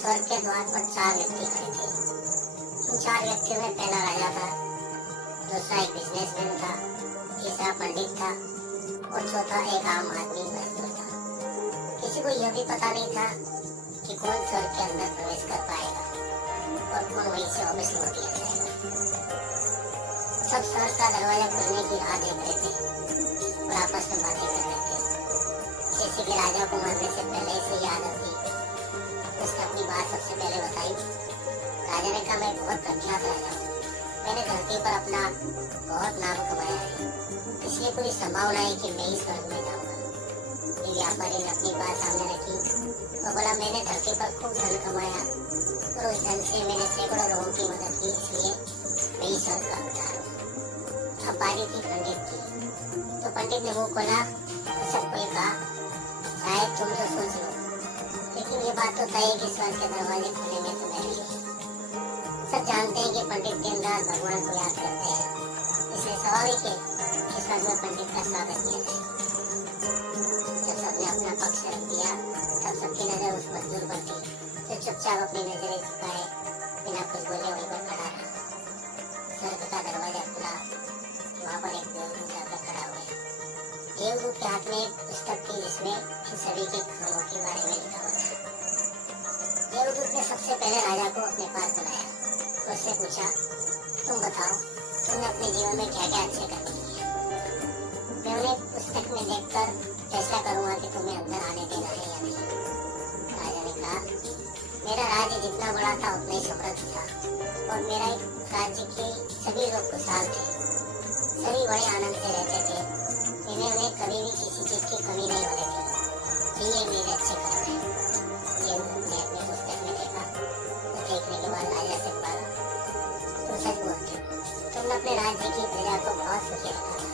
स्वर्ग के द्वार पर 4 व्यक्ति खड़े थे। इन 4 व्यक्तियों में पहला राजा था, दूसरा एक बिजनेसमैन था, तीसरा पंडित था और चौथा एक आम आदमी मजदूर था। किसी को यह भी पता नहीं था कि कौन स्वर्ग के अंदर प्रवेश कर पाएगा और कौन वहीं से वापस लौट दिया जाएगा। सब स्वर्ग का दरवाजा खुलने की राह देख रहे थे और आपस में बातें कर रहे थे। जैसे कि राजा को मरने से पहले से ही आदत थी, उसने अपनी बात सबसे पहले बताई। राजा ने कहा, मैं बहुत प्रख्यात राजा हूँ, मैंने धरती पर अपना बहुत नाम कमाया है, इसलिए पूरी संभावना है कि मैं ही स्वर्ग में जाऊंगा। ये व्यापारी ने अपनी बात सामने रखी और बोला, मैंने धरती पर खूब धन कमाया और उस धन से मैंने सैकड़ों लोगों की मदद की, इसलिए मैं ही स्वर्ग का हकदार हूँ। अब बारी थी पंडित की, तो पंडित ने मुंह खोला तो सबको कहा, शायद तुम तो सोच लो, लेकिन ये बात तो तय है कि स्वर्ग के दरवाजे खुलेंगे तो मेरे लिए। सब जानते हैं कि पंडित दिन रात भगवान को याद करते हैं, इसलिए स्वाभाविक है कि स्वर्ग में पंडित का स्वागत किया जाए। जब सबने अपना पक्ष रख दिया, तब सबकी नजर उस मजदूर पर थी जो चुपचाप अपनी नजरें झुकाए बिना कुछ बोले वहीं पर खड़ा रहा। स्वर्ग का दरवाजा खुला, वहाँ पर एक देवदूत जाकर खड़ा हुआ। देवदूत के हाथ में एक पुस्तक थी जिसमें इन सभी के कर्मों के बारे में लिखा हुआ था। देवदूत ने सबसे पहले राजा को अपने पास बुलाया और उससे पूछा, तुम बताओ, तुमने अपने जीवन में क्या क्या अच्छे कर्म किए? मैं उन्हें पुस्तक में देखकर फैसला करूंगा कि तुम्हें अंदर आने देना है या नहीं। राजा ने कहा, मेरा राज्य जितना बड़ा था उतना ही समृद्ध था और मेरा राज्य के सभी लोग खुशहाल थे, सभी बड़े आनंद से रहते थे, उन्हें कभी भी किसी चीज की कमी नहीं होने दी। ये मेरे अच्छे कर्म है। देवदूत ने अपनी पुस्तक में देखा तो देखने के बाद राजा से बोला, तुम सच बोलते हो, तुमने अपने राज्य की प्रजा को बहुत सुखी रखा था,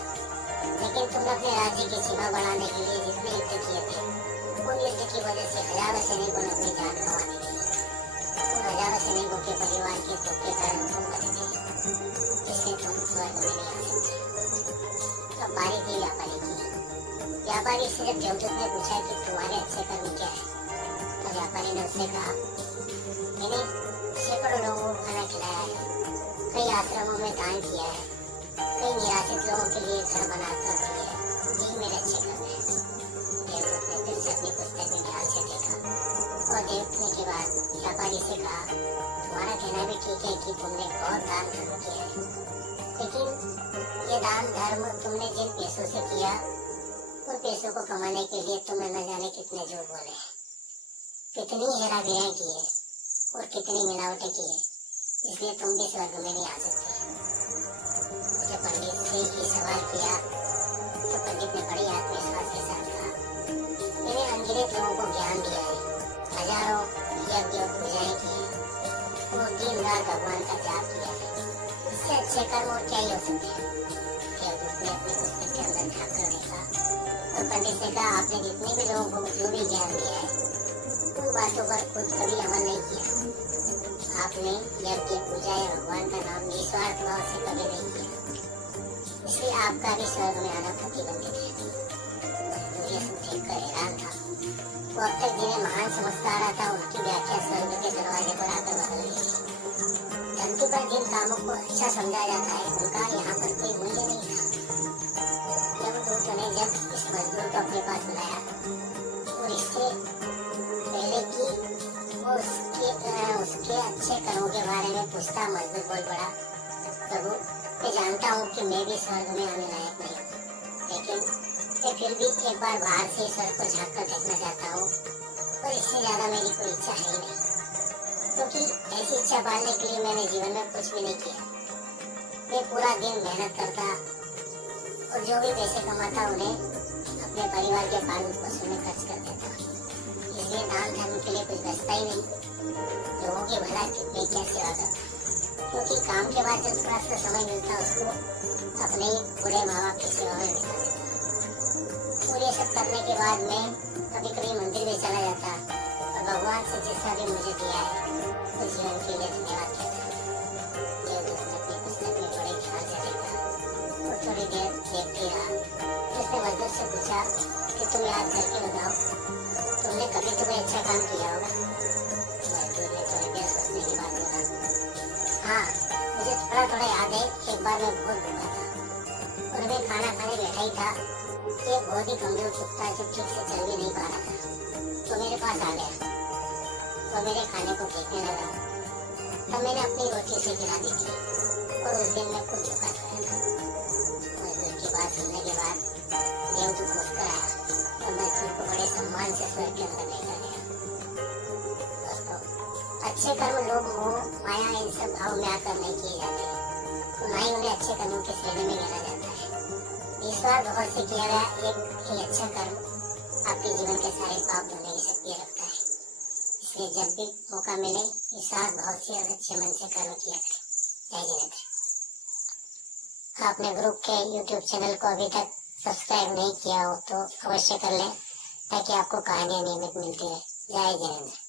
लेकिन तुमने अपने राज्य की सीमा बढ़ाने के लिए जितने युद्ध किए थे, उन युद्ध की वजह से हजारों सैनिकों ने अपनी जान गंवानी थी। उन हजारों सैनिकों के परिवार के दुख के कारण तुम मरे थे, इसलिए तुम स्वर्ग में नहीं आ सकते। अब बारी थी व्यापारी की। व्यापारी से जब देवदूत ने पूछा कि तुम्हारे अच्छे कर्म क्या है, तो व्यापारी ने उससे कहा, मैंने सैकड़ों लोगों को खाना खिलाया है, कई आश्रमों में दान किया है, कई निराश्रित लोगों के लिए घर बनाकर दिए हैं, यही मेरे अच्छे कर्म है। देवदूत ने फिर से अपनी पुस्तक में ध्यान से देखा और देखने के बाद व्यापारी से कहा, तुम्हारा कहना भी ठीक है कि तुमने बहुत दान धर्म किया है, लेकिन ये दान धर्म तुमने जिन पैसों से किया, उन पैसों को कमाने के लिए तुमने न जाने कितने झूठ बोले, कितनी हेरा फेरी की है और कितनी मिलावटें की है, इसलिए तुम भी स्वर्ग में नहीं आ सकते। जब पंडित से ये सवाल किया तो पंडित ने बड़ी आत्मविश्वास के साथ कहा, मैंने अनगिनत लोगों को ज्ञान दिया है, हजारों यज्ञ और पूजाएं की है और दिन रात भगवान का जाप किया है, इससे अच्छे कर्म और क्या ही हो सकते हैं। देवदूत ने अपनी पुस्तक के अंदर झांककर देखा और पंडित से कहा, आपने जितने भी लोगों को जो भी ज्ञान दिया है, उन बातों पर खुद कभी अमल नहीं किया। आपने यज्ञ पूजा या भगवान का नाम निस्वार्थ भाव से कभी नहीं किया, इसलिए आपका भी स्वर्ग में आना प्रतिबंधित है। ये सब देखकर हैरान था। वो अब तक जिन्हें महान समझता आ रहा था, उनकी व्याख्या स्वर्ग के दरवाजे पर आकर बदल गई। धरती पर जिन कामों को अच्छा समझा जाता है, उनका यहाँ पर कोई मूल्य नहीं था। देवदूत ने जब इस मजदूर को अपने पास बुलाया और इससे पहले कि वो उसके अच्छे कर्मों के बारे में पूछता, मजदूर बोल पड़ा, प्रभु, मैं जानता हूँ कि मैं भी स्वर्ग में आने लायक नहीं, लेकिन मैं फिर भी एक बार बाहर से स्वर्ग को झाँक कर देखना चाहता हूँ, और इससे ज्यादा मेरी कोई इच्छा है ही नहीं, क्योंकि ऐसी इच्छा पालने के लिए मैंने जीवन में कुछ भी नहीं किया। मैं पूरा दिन मेहनत करता और जो भी पैसे कमाता उन्हें अपने परिवार के पालन पोषण में खर्च कर देता, इसलिए दान धर्म के लिए कुछ बचता ही नहीं। लोगों की भला कितनी क्या सेवा करता, क्योंकि काम के बाद जब थोड़ा सा समय मिलता उसको अपने बूढ़े माँ बाप की सेवा में बिता देता। और ये सब करने के बाद मैं कभी कभी मंदिर में चला जाता और भगवान से जितना भी मुझे दिया है उस जीवन के लिए धन्यवाद कहता। देवदूत ने अपनी पुस्तक में बड़े ख्याल से देखा और थोड़ी देर देखते रहा। उसने मजदूर से पूछा कि तुम याद करके बताओ, तुमने कभी तुम्हें अच्छा काम किया होगा? मजदूर हाँ, मुझे थोड़ा थोड़ा याद है, एक बार मैं बहुत भूखा था और मैं खाना खाने बैठा ही था कि एक बहुत ही कमजोर कुत्ता जो ठीक से चल भी नहीं पा रहा था तो मेरे पास आ गया और मेरे खाने को फेंकने लगा। तब मैंने अपनी रोटी से गिरा दी थी और उस दिन मैं खुद भूखा सोया था। मजदूर की बात सुनने के बाद देवदूत घुसकर आया और मजदूर को बड़े सम्मान से स्वर्ग के अंदर ले गया। दोस्तों, अच्छे कर्म लोग मोह माया इन सब भाव में आकर नहीं किए जाते, तो ना ही उन्हें अच्छे कर्मों की श्रेणी में गिना जाता है। निस्वार्थ भाव से किया गया एक ही अच्छा कर्म आपके जीवन के सारे पाप धोने की शक्ति रखता है। इसलिए जब भी मौका मिले निस्वार्थ भाव से और अच्छे मन से कर्म किया करें। जय जिनेंद्र। आपने ग्रुप के YouTube चैनल को अभी तक सब्सक्राइब नहीं किया हो तो अवश्य कर लें ताकि आपको कहानियां नियमित मिलती रहे। जय जिनेंद्र।